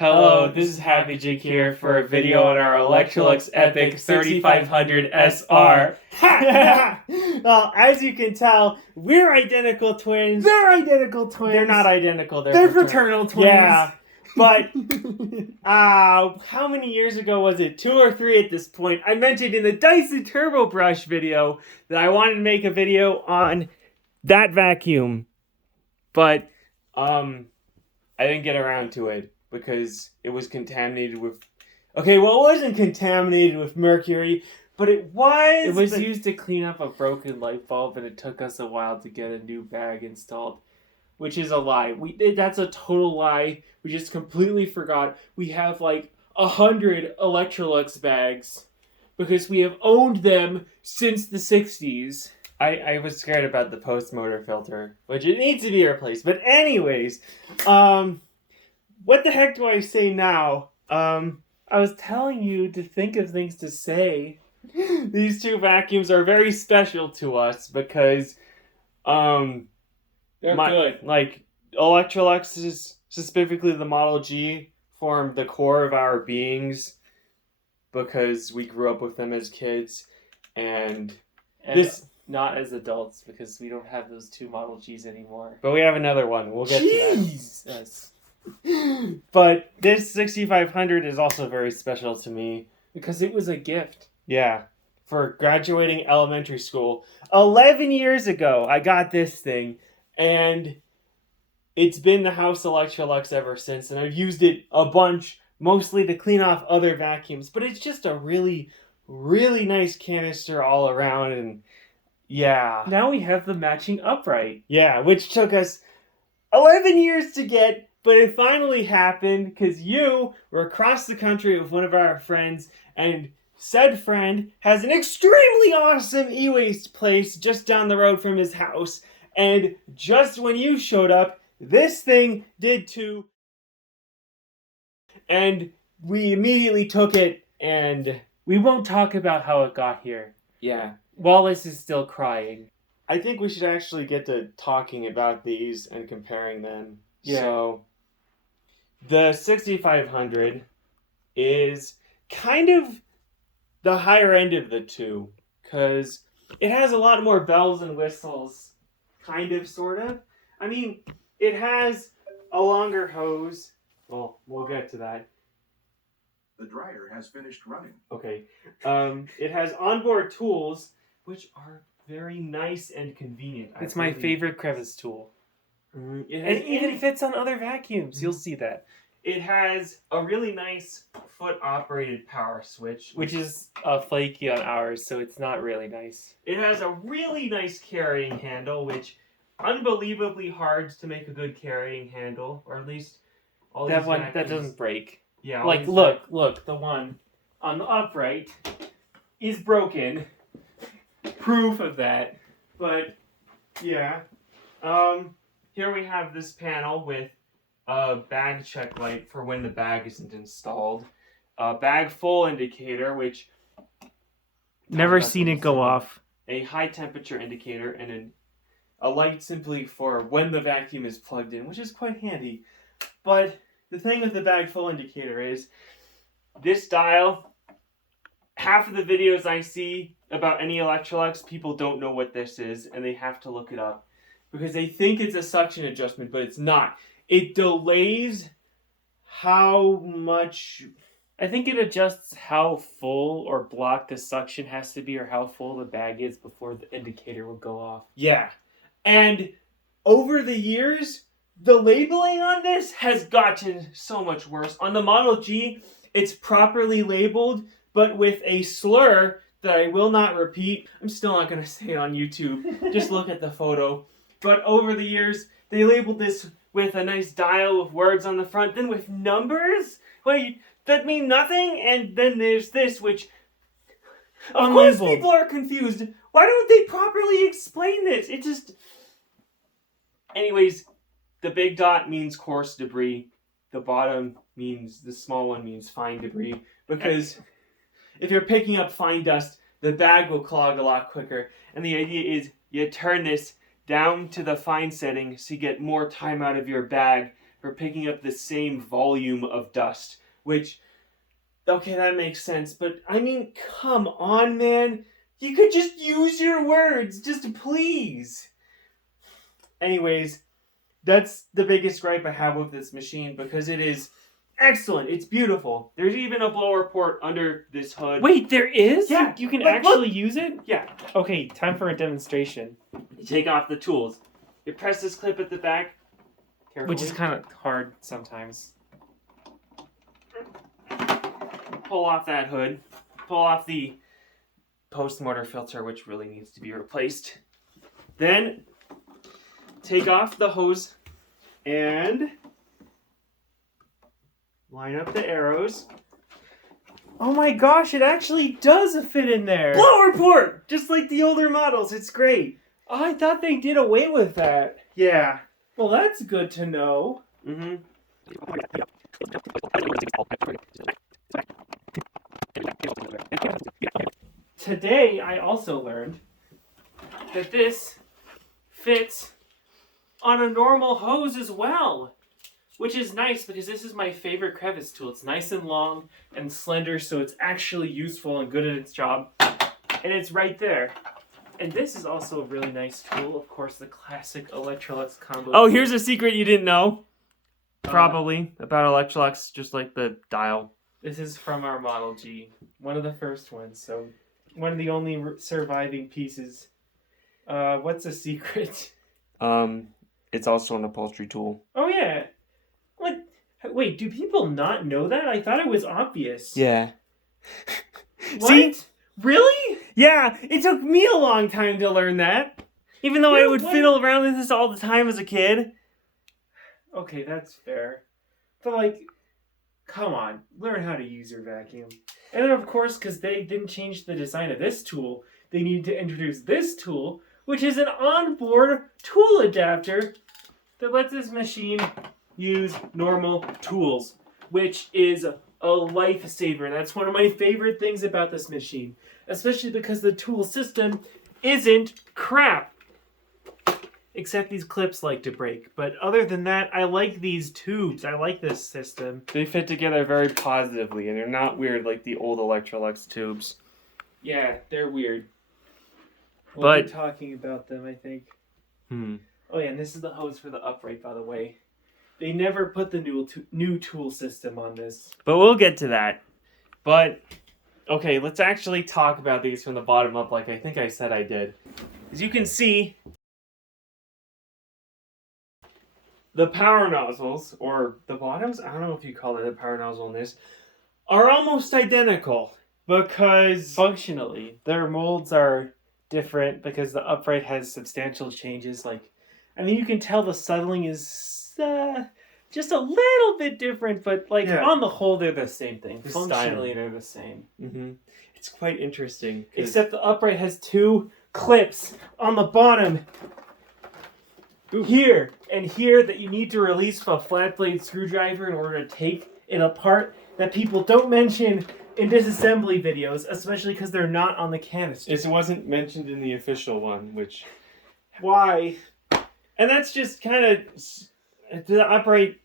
Hello, this is Happy Jake here for a video on our Electrolux Epic 3500 SR. Well, as you can tell, we're identical twins. They're identical twins. They're not identical. They're fraternal twins. Yeah, but how many years ago was it? 2 or 3 at this point. I mentioned in the Dyson Turbo Brush video that I wanted to make a video on that vacuum, but I didn't get around to it because it was contaminated with. Okay, well, it wasn't contaminated with mercury, but it was. It was used to clean up a broken light bulb, and it took us a while to get a new bag installed. Which is a lie. That's a total lie. We just completely forgot. We have like 100 Electrolux bags because we have owned them since the 60s. I was scared about the post motor filter, which it needs to be replaced. But anyways, what the heck do I say now? I was telling you to think of things to say. These 2 vacuums are very special to us because They're good. Like, Electrolux is specifically the Model G formed the core of our beings because we grew up with them as kids, and this not as adults because we don't have those 2 Model Gs anymore. But we have another one. We'll get to Jesus. that. But this 6500 is also very special to me Because it was a gift. Yeah, for graduating elementary school 11 years ago. I got this thing. And it's been the house Electrolux ever since, and I've used it a bunch, mostly to clean off other vacuums. But it's just a really, really nice canister all around, and yeah. Now we have the matching upright. Yeah, which took us 11 years to get, but it finally happened because you were across the country with one of our friends, and said friend has an extremely awesome e-waste place just down the road from his house. And just when you showed up, this thing did too. And we immediately took it, and we won't talk about how it got here. Yeah. Wallace is still crying. I think we should actually get to talking about these and comparing them. Yeah. So, the 6500 is kind of the higher end of the 2, because it has a lot more bells and whistles. Kind of, sort of. I mean, it has a longer hose. Well, we'll get to that. The dryer has finished running. Okay. It has onboard tools, which are very nice and convenient. It's my favorite crevice tool. And It even fits on other vacuums. You'll see that. It has a really nice foot-operated power switch, Which is flaky on ours, so it's not really nice. It has a really nice carrying handle, which unbelievably hard to make a good carrying handle, or at least all That these one vacuums. that doesn't break. Yeah. Like look, the one on the upright is broken. Proof of that. But yeah, here we have this panel with a bag check light for when the bag isn't installed, a bag full indicator, which Never seen it go off. a high temperature indicator, and a light simply for when the vacuum is plugged in, which is quite handy. But the thing with the bag full indicator is this dial. Half of the videos I see about any Electrolux, people don't know what this is, and they have to look it up because they think it's a suction adjustment, but it's not. It delays how much. I think it adjusts how full or blocked the suction has to be or how full the bag is before the indicator will go off. Yeah. And over the years, the labeling on this has gotten so much worse. On the Model G, it's properly labeled, but with a slur that I will not repeat. I'm still not going to say it on YouTube. Just look at the photo. But over the years, they labeled this with a nice dial with words on the front, then with numbers that mean nothing, and then there's this, which of course people are confused. Why don't they properly explain this? It just... Anyways, the big dot means coarse debris. The bottom means, the small one means fine debris. Because if you're picking up fine dust, the bag will clog a lot quicker. And the idea is you turn this down to the fine setting so you get more time out of your bag for picking up the same volume of dust, which, okay, that makes sense, but I mean, come on, man. You could just use your words, just please. Anyways, that's the biggest gripe I have with this machine, because it is excellent. It's beautiful. There's even a blower port under this hood. Wait, there is? Yeah, You can look, actually use it? Yeah. Okay, time for a demonstration. You take off the tools. You press this clip at the back. Carefully. Which is kind of hard sometimes. Pull off that hood. Pull off the post-mortar filter, which really needs to be replaced. Then take off the hose and line up the arrows. Oh my gosh, it actually does fit in there. Blower port! Just like the older models. It's great. Oh, I thought they did away with that. Yeah. Well, that's good to know. Mm-hmm. Today, I also learned that this fits on a normal hose as well. Which is nice, because this is my favorite crevice tool. It's nice and long and slender, so it's actually useful and good at its job. And it's right there. And this is also a really nice tool. Of course, the classic Electrolux combo. Oh, here's a secret you didn't know. Probably about Electrolux, just like the dial. This is from our Model G. One of the first ones, so one of the only surviving pieces. What's the secret? It's also an upholstery tool. Oh, yeah. What? Wait, do people not know that? I thought it was obvious. Yeah. What? See? Really? Yeah, it took me a long time to learn that. Even though Yeah, I would what? fiddle around with this all the time as a kid. Okay, that's fair. But, like, come on. Learn how to use your vacuum. And then, of course, because they didn't change the design of this tool, they need to introduce this tool, which is an onboard tool adapter that lets this machine use normal tools, which is a lifesaver. That's one of my favorite things about this machine, especially because the tool system isn't crap. Except these clips like to break. But other than that, I like these tubes. I like this system. They fit together very positively, and they're not weird like the old Electrolux tubes. Yeah, they're weird. We'll But- be talking about them, I think. Hmm. Oh yeah, and this is the hose for the upright, by the way. They never put the new tool system on this. But we'll get to that. But, okay, let's actually talk about these from the bottom up like I think I said I did. As you can see, the power nozzles, or the bottoms, I don't know if you call it a power nozzle in this, are almost identical. Because Functionally, their molds are different because the upright has substantial changes. Like, I mean, you can tell the settling is just a little bit different, but like Yeah. on the whole, they're the same thing. The Functionally, style. they're the same. mm-hmm. It's quite interesting. 'Cause- Except the upright has two clips on the bottom. Ooh. Here and here that you need to release a flat blade screwdriver in order to take it apart, that people don't mention in disassembly videos, especially because they're not on the canister. it wasn't mentioned in the official one, which... Why? And that's just kind of... The upright...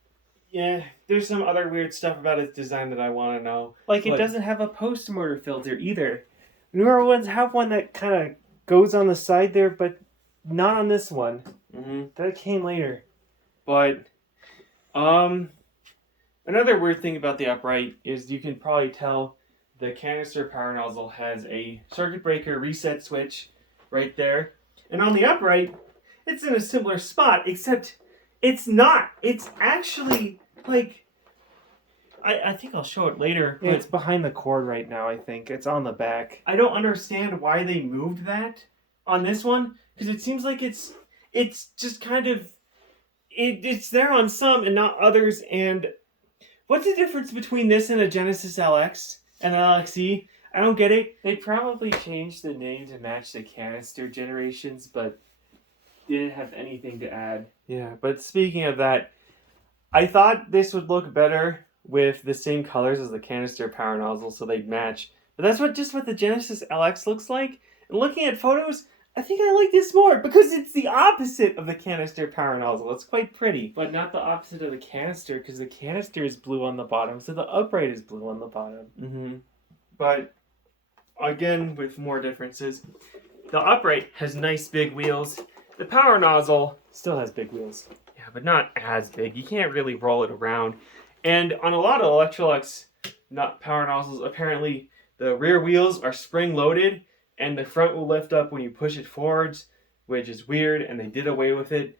Yeah, there's some other weird stuff about its design that I want to know. Like, it But- doesn't have a post-mortar filter either. Newer ones have one that kind of goes on the side there, but not on this one. Mm-hmm. That came later. But, another weird thing about the upright is you can probably tell the canister power nozzle has a circuit breaker reset switch right there. And on the upright, it's in a similar spot, except it's not. It's actually, like, I think I'll show it later, but It's behind the cord right now, I think. It's on the back. I don't understand why they moved that on this one, because it seems like it's just kind of, it's there on some and not others. And what's the difference between this and a Genesis LX and an LXE? I don't get it. They probably changed the name to match the canister generations, but didn't have anything to add. Yeah, but speaking of that, I thought this would look better with the same colors as the canister power nozzle so they'd match. But that's just what the Genesis LX looks like. And looking at photos, I think I like this more because it's the opposite of the canister power nozzle. It's quite pretty. But not the opposite of the canister, because the canister is blue on the bottom, so the upright is blue on the bottom. Mm-hmm. But, again, with more differences. The upright has nice big wheels. The power nozzle Still has big wheels. yeah, but not as big. You can't really roll it around. And on a lot of Electrolux power nozzles, apparently the rear wheels are spring-loaded, and the front will lift up when you push it forwards, which is weird, and they did away with it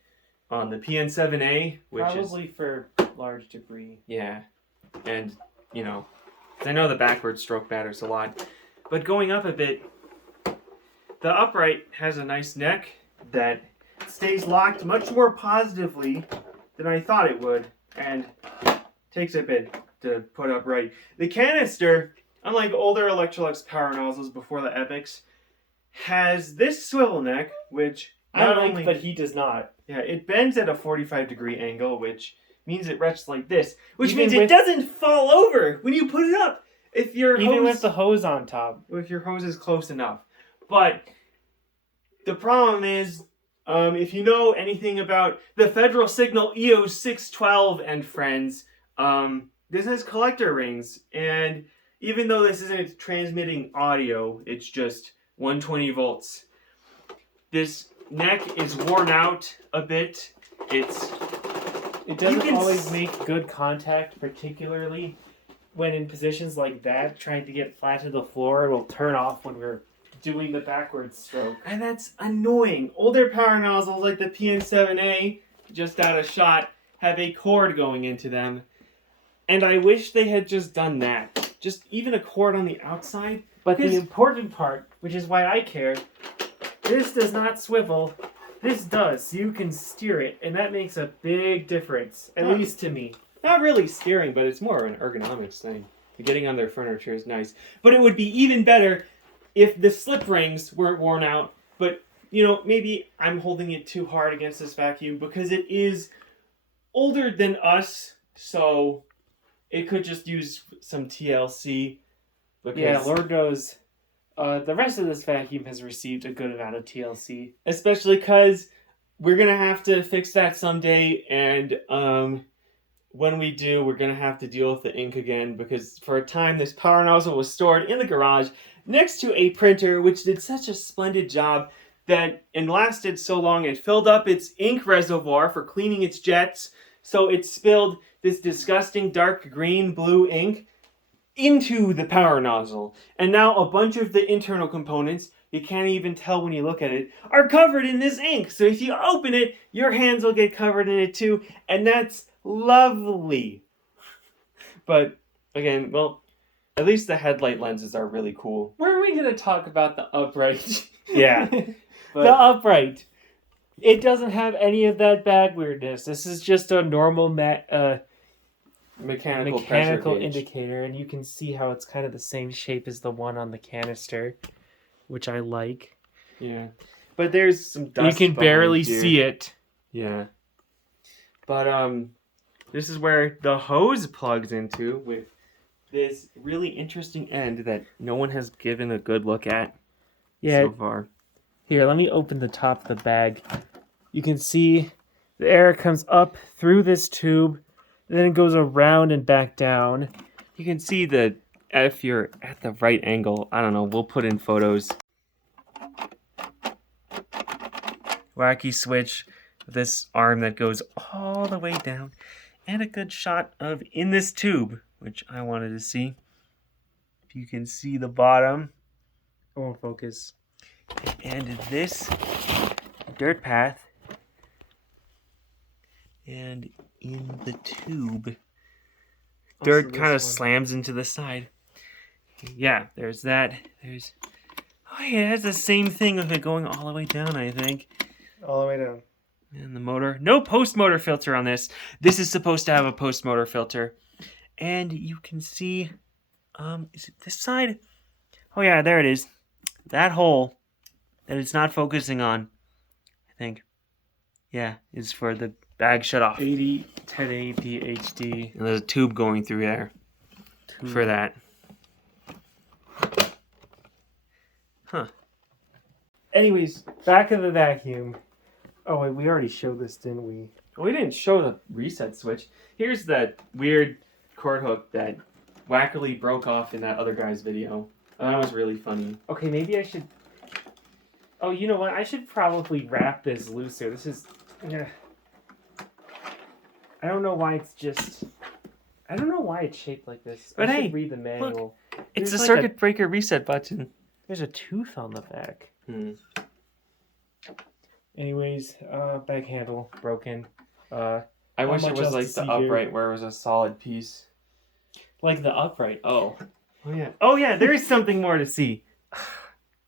on the PN7A, which Probably for large debris. yeah, and, you know, 'cause I know the backward stroke matters a lot. But going up a bit, the upright has a nice neck that stays locked much more positively than I thought it would, and takes a bit to put upright. The canister, unlike older Electrolux power nozzles before the Epics, has this swivel neck, which not only but he does not. yeah, it bends at a 45-degree angle, which means it rests like this, which Even means it doesn't fall over when you put it up. If your Even hose, with the hose on top. if your hose is close enough. But the problem is, if you know anything about the Federal Signal EOS 612 and friends, this has collector rings, and even though this isn't transmitting audio, it's just 120 volts. This neck is worn out a bit. It You doesn't can always make good contact, particularly when in positions like that, trying to get flat to the floor. It will turn off when we're doing the backwards stroke. And that's annoying. Older power nozzles like the PN7A, just out of shot, have a cord going into them. And I wish they had just done that. Just even a cord on the outside. But the Because- important part, which is why I care, this does not swivel. This does. You can steer it, and that makes a big difference, at Huh. least to me. Not really steering, but it's more an ergonomics thing. Getting on their furniture is nice. But it would be even better if the slip rings weren't worn out. But, you know, maybe I'm holding it too hard against this vacuum because it is older than us, so it could just use some TLC. Because, Yeah, Lord knows. The rest of this vacuum has received a good amount of TLC. especially because we're going to have to fix that someday, and when we do, we're going to have to deal with the ink again, because for a time this power nozzle was stored in the garage next to a printer which did such a splendid job that and lasted so long it filled up its ink reservoir for cleaning its jets, so it spilled this disgusting dark green blue ink into the power nozzle. And now a bunch of the internal components, you can't even tell when you look at it, are covered in this ink. So if you open it, your hands will get covered in it too, and that's lovely. But again, well, at least the headlight lenses are really cool. Where are we going to talk about the upright? Yeah. The upright. It doesn't have any of that bag weirdness. This is just a normal mechanical mechanical pressure gauge. indicator, and you can see how it's kind of the same shape as the one on the canister, which I like. Yeah. But there's some dust. You can barely see it. Yeah. But this is where the hose plugs into with this really interesting end that no one has given a good look at so far. Here, let me open the top of the bag. You can see the air comes up through this tube, then it goes around and back down. You can see that if you're at the right angle, I don't know, we'll put in photos. Wacky switch, this arm that goes all the way down, and a good shot of in this tube, which I wanted to see. If you can see the bottom. I won't focus. And this dirt path, and in the tube, dirt this kind one. of slams into the side. Yeah, there's that. There's, oh yeah, it has the same thing with it going all the way down, I think. All the way down. And the motor, no post motor filter on this. This is supposed to have a post motor filter, and you can see, is it this side? Oh yeah, there it is. That hole that it's not focusing on, I think, yeah, is for the bag shut off. 1080p HD. And there's a tube going through there for that. Huh. Anyways, back of the vacuum. Oh, wait, we already showed this, didn't we? We didn't show the reset switch. Here's that weird cord hook that wackily broke off in that other guy's video. That was really funny. Okay, maybe I should... Oh, you know what? I should probably wrap this looser. This is... Yeah. I don't know why it's just... I don't know why it's shaped like this. But I hey, should read the manual. It's a There's circuit breaker reset button. There's a tooth on the back. Hmm. Anyways, back handle broken. I Not wish it much was else like to the see here. upright where it was a solid piece. Like the upright. Oh. Oh yeah. Oh yeah, there is something more to see.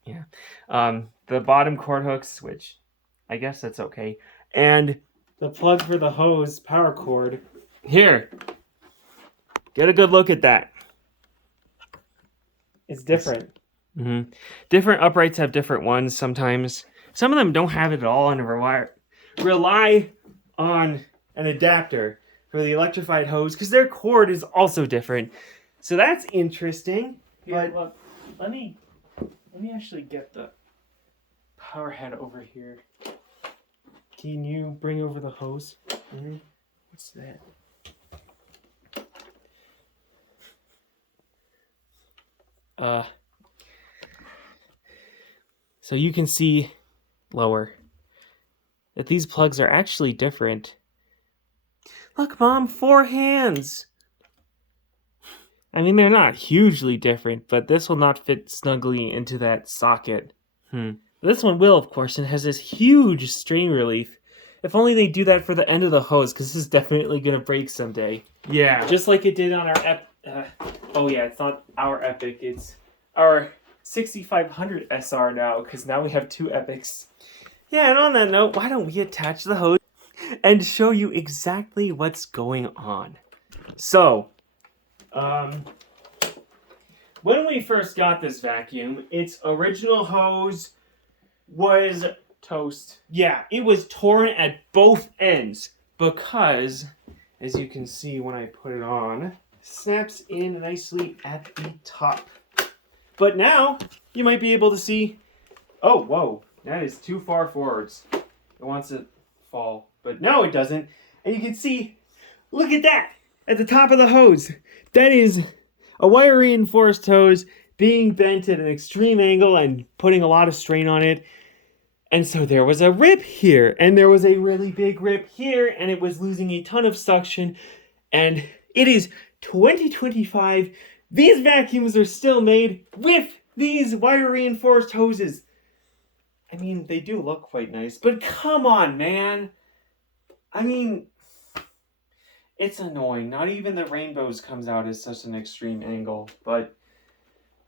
Yeah. The bottom cord hooks, which I guess that's okay. And The plug for the hose power cord. here. Get a good look at that. It's different. Mm-hmm. Different uprights have different ones sometimes. Some of them don't have it at all and rely on an adapter for the electrified hose because their cord is also different. So that's interesting. Here, look, let me actually get the power head over here. Can you bring over the hose? Mm-hmm. What's that? So you can see lower that these plugs are actually different. Look, Mom, 4 hands. I mean, they're not hugely different, but this will not fit snugly into that socket. This one will, of course, and has this huge strain relief. If only they do that for the end of the hose, because this is definitely going to break someday. Yeah. Just like it did on our oh yeah, it's not our Epic, it's our 6500 SR now, because now we have 2 Epics. Yeah, and on that note, why don't we attach the hose and show you exactly what's going on? So, When we first got this vacuum, its original hose was toast. yeah, it was torn at both ends because, as you can see when I put it on, snaps in nicely at the top. But now, you might be able to see, oh, whoa, that is too far forwards. It wants to fall, but no, it doesn't. And you can see, look at that, at the top of the hose. That is a wire reinforced hose being bent at an extreme angle and putting a lot of strain on it. And so there was a rip here, and there was a really big rip here, and it was losing a ton of suction. And it is 2025. These vacuums are still made with these wire reinforced hoses. I mean, they do look quite nice, but come on, man. I mean, it's annoying. Not even the rainbows comes out at such an extreme angle, but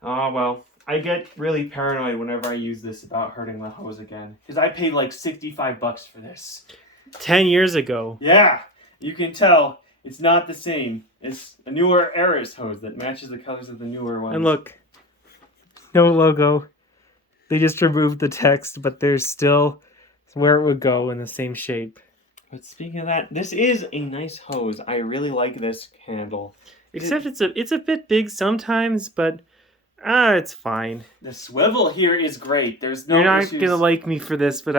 oh well. I get really paranoid whenever I use this about hurting the hose again. Because I paid like $65 for this. 10 years ago. Yeah, you can tell it's not the same. It's a newer Eris hose that matches the colors of the newer ones. And look, no logo. They just removed the text, but there's still where it would go in the same shape. But speaking of that, this is a nice hose. I really like this handle. Except it's a bit big sometimes, but it's fine. The swivel here is great. There's no You're not issues. gonna like me for this, but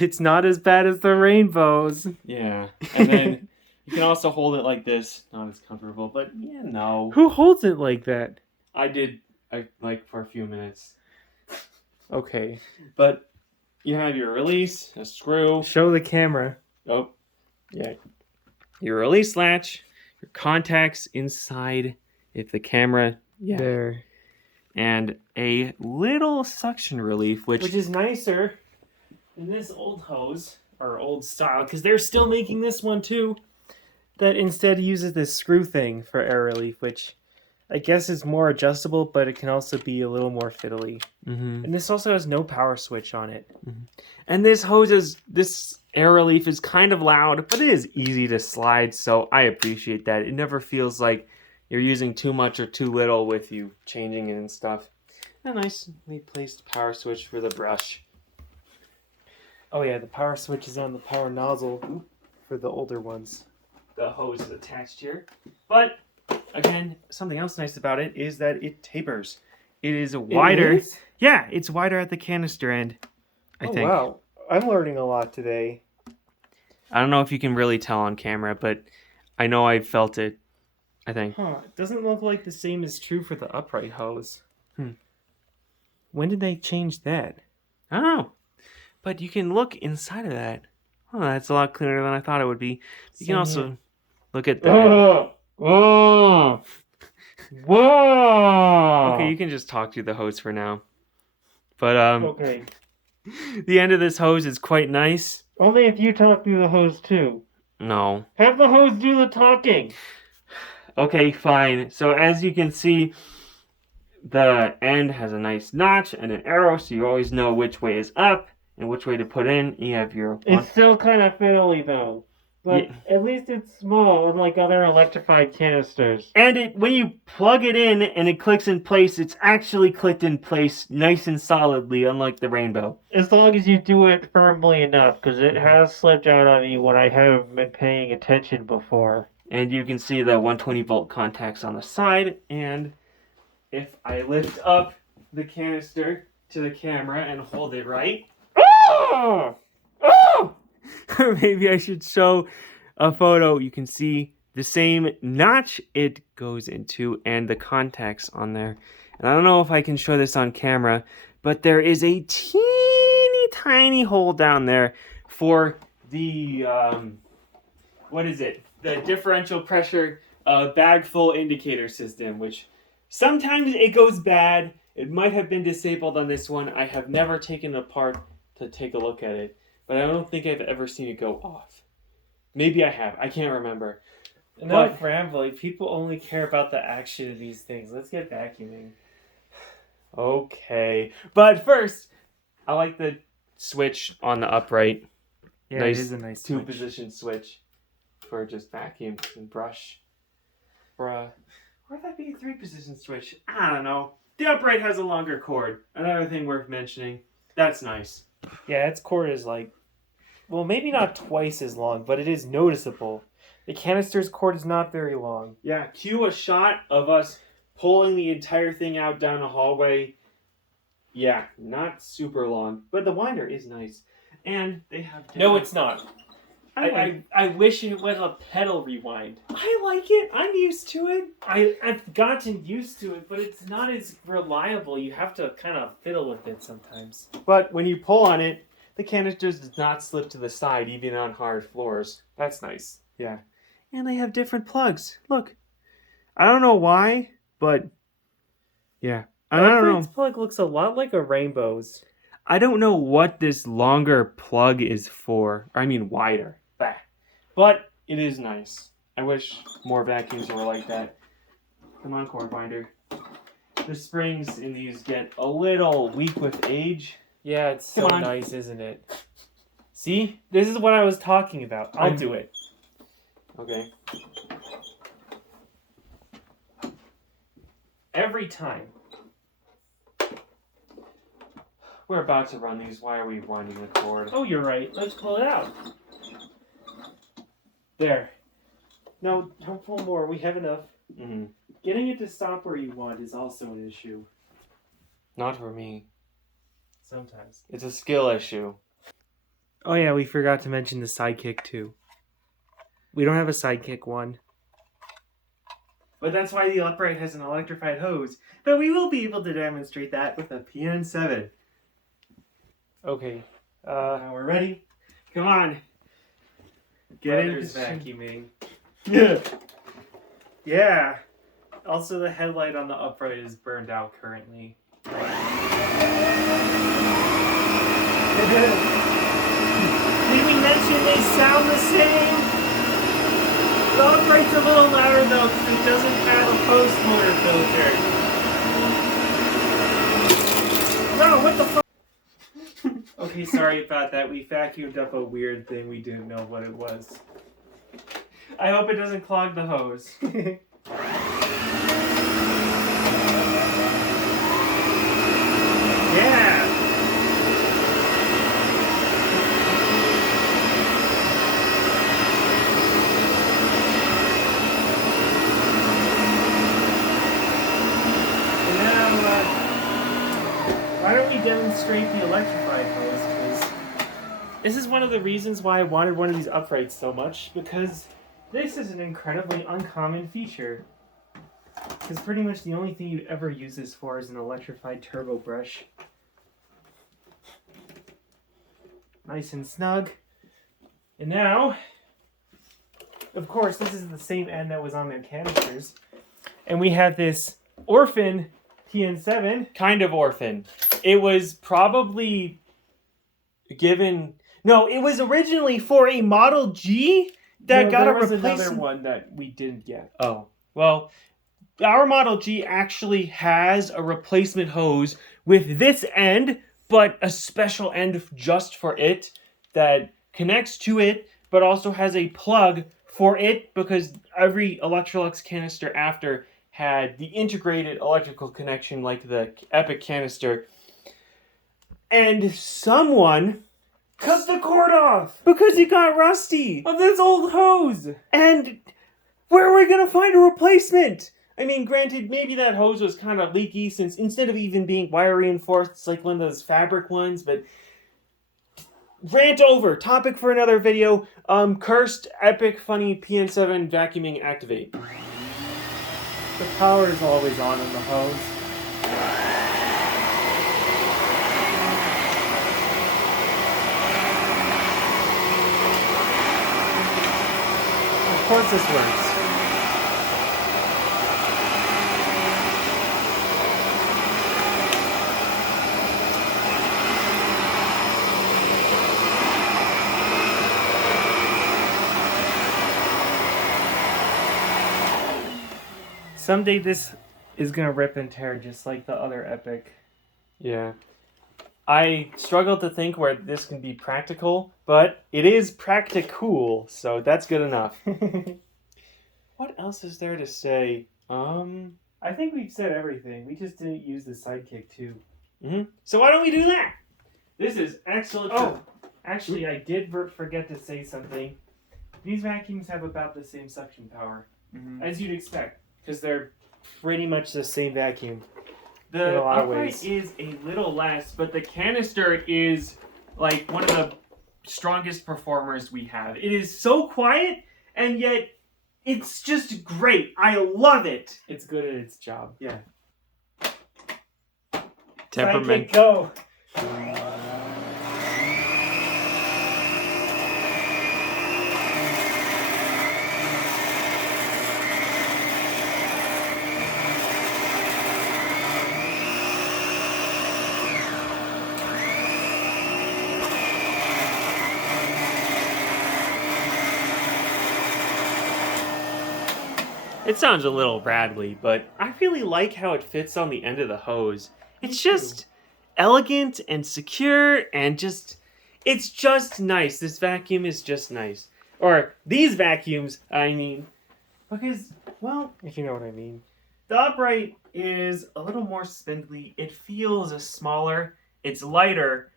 it's not as bad as the rainbows. Yeah, and then you can also hold it like this. Not as comfortable, but yeah, no. Who holds it like that? I did, like for a few minutes. Okay. But you have your release, a screw. Show the camera. Oh, yeah. Your release latch, your contacts inside, if the camera, yeah. There. And a little suction relief, which is nicer than this old hose, or old style, because they're still making this one too, that instead uses this screw thing for air relief, which I guess is more adjustable, but it can also be a little more fiddly. Mm-hmm. And this also has no power switch on it. Mm-hmm. And this air relief is kind of loud, but it is easy to slide, so I appreciate that. It never feels like you're using too much or too little with you changing it and stuff. A nicely placed power switch for the brush. Oh yeah, the power switch is on the power nozzle for the older ones. The hose is attached here. But, again, something else nice about it is that it tapers. It is wider. It is? Yeah, it's wider at the canister end. I Oh, think. wow. I'm learning a lot today. I don't know if you can really tell on camera, but I know I felt it. I think. Huh. It doesn't look like the same is true for the upright hose. Hmm. When did they change that? I don't know. But you can look inside of that. Oh, that's a lot clearer than I thought it would be. You can also look at that. Whoa! Whoa! Okay, you can just talk through the hose for now. But Okay. the end of this hose is quite nice. Only if you talk through the hose too. No. Have the hose do the talking. Okay, fine. So as you can see, the end has a nice notch and an arrow, so you always know which way is up and which way to put in. You have your... It's still kind of fiddly though. But Yeah. at least it's small, unlike other electrified canisters. And when you plug it in and it clicks in place, it's actually clicked in place nice and solidly, unlike the rainbow. As long as you do it firmly enough, because it has slipped out on me when I haven't been paying attention before. And you can see the 120 volt contacts on the side. And if I lift up the canister to the camera and hold it right, Oh! Oh! or maybe I should show a photo. You can see the same notch it goes into and the contacts on there. And I don't know if I can show this on camera, but there is a teeny tiny hole down there for the what is it? The differential pressure bag full indicator system, which sometimes it goes bad. It might have been disabled on this one. I have never taken it apart to take a look at it, but I don't think I've ever seen it go off. Maybe I have. I can't remember. Enough rambling. People only care about the action of these things. Let's get vacuuming. Okay. But first, I like the switch on the upright. Yeah, Nice it is a nice two-position switch for just vacuum and brush. Bruh. Why'd that be a three-position switch? I don't know. The upright has a longer cord. Another thing worth mentioning. That's nice. Yeah, its cord is like, well, maybe not twice as long, but it is noticeable. The canister's cord is not very long. Yeah, cue a shot of us pulling the entire thing out down a hallway. Yeah, not super long, but the winder is nice. And they have... No, it's not. I I wish it was a pedal rewind. like it. I'm used to it. I've gotten used to it, but it's not as reliable. You have to kind of fiddle with it sometimes. But when you pull on it, the canister does not slip to the side, even on hard floors. That's nice. Yeah. And they have different plugs. Look. I don't know why, but... Yeah. I don't know. This plug looks a lot like a rainbow's. I don't know what this longer plug is for. I mean wider. Bah. But it is nice. I wish more vacuums were like that. Come on, cord binder. The springs in these get a little weak with age. Yeah, it's so Come on. nice, isn't it? See? This is what I was talking about. I'll do it. Okay. Every time. We're about to run these. Why are we winding the cord? Oh, you're right. Let's pull it out. There. No, don't pull more. We have enough. Mm-hmm. Getting it to stop where you want is also an issue. Not for me. Sometimes. It's a skill issue. Oh yeah, we forgot to mention the sidekick too. We don't have a sidekick one. But that's why the upright has an electrified hose. But we will be able to demonstrate that with a PN7. Okay. Now we're ready. Come on. Get in Brother's this vacuuming. Yeah. Yeah. Also, the headlight on the upright is burned out currently. Did we mention they sound the same? The upright's a little louder though because it doesn't have a post motor filter. No, what the fuck? Okay, sorry about that. We vacuumed up a weird thing. We didn't know what it was. I hope it doesn't clog the hose. Yeah. And now, why don't we demonstrate the electrified hose? Because This is one of the reasons why I wanted one of these uprights so much, because this is an incredibly uncommon feature. Because pretty much the only thing you'd ever use this for is an electrified turbo brush. Nice and snug. And now, of course, this is the same end that was on their canisters. And we have this orphan TN7. Kind of orphan. It was probably given... No, it was originally for a Model G that got a replacement. Another one that we didn't get. Oh, well, our Model G actually has a replacement hose with this end, but a special end just for it that connects to it, but also has a plug for it because every Electrolux canister after had the integrated electrical connection like the Epic canister. And someone cut the cord off because it got rusty Of this old hose! and where are we going to find a replacement? I mean, granted, maybe that hose was kind of leaky since instead of even being wire reinforced, it's like one of those fabric ones, but rant over. Topic for another video. Cursed Epic Funny PN7 vacuuming activate. The power is always on the hose. Of course this works. Someday this is gonna rip and tear just like the other Epic. Yeah. I struggle to think where this can be practical, but it is practical, so that's good enough. What else is there to say? I think we've said everything. We just didn't use the sidekick too. So why don't we do that? This is excellent. Oh, actually, I did forget to say something. These vacuums have about the same suction power, as you'd expect, because they're pretty much the same vacuum. The in a lot of upright ways. is a little less, but the canister is like one of the strongest performers we have. It is so quiet, and yet it's just great. I love it. It's good at its job. Yeah. Sidekick, go. It sounds a little rattly, but I really like how it fits on the end of the hose. It's just elegant and secure and just... It's just nice. This vacuum is just nice. Or these vacuums, I mean. Because, well, If you know what I mean. the upright is a little more spindly. It feels smaller. It's lighter.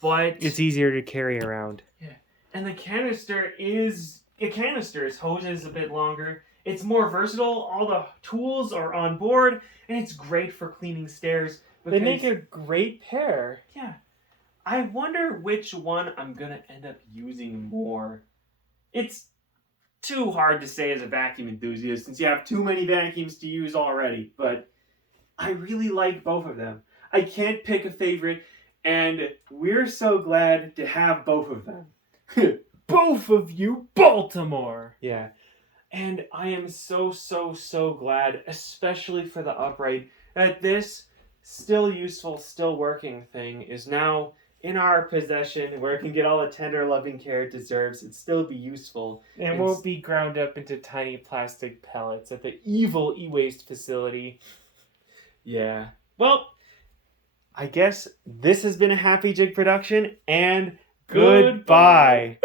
But... It's easier to carry around. And the canister is... A canister's hose is a bit longer. It's more versatile. All the tools are on board. And it's great for cleaning stairs. They make a great pair. Yeah. I wonder which one I'm going to end up using more. It's too hard to say as a vacuum enthusiast since you have too many vacuums to use already. But I really like both of them. I can't pick a favorite. And we're so glad to have both of them. Both of you, Baltimore! Yeah. And I am so, so, so glad, especially for the upright, that this still useful, still working thing is now in our possession where it can get all the tender, loving care it deserves and still be useful. And won't be ground up into tiny plastic pellets at the evil e-waste facility. Yeah. Well, I guess this has been a Happy Jig production, and goodbye.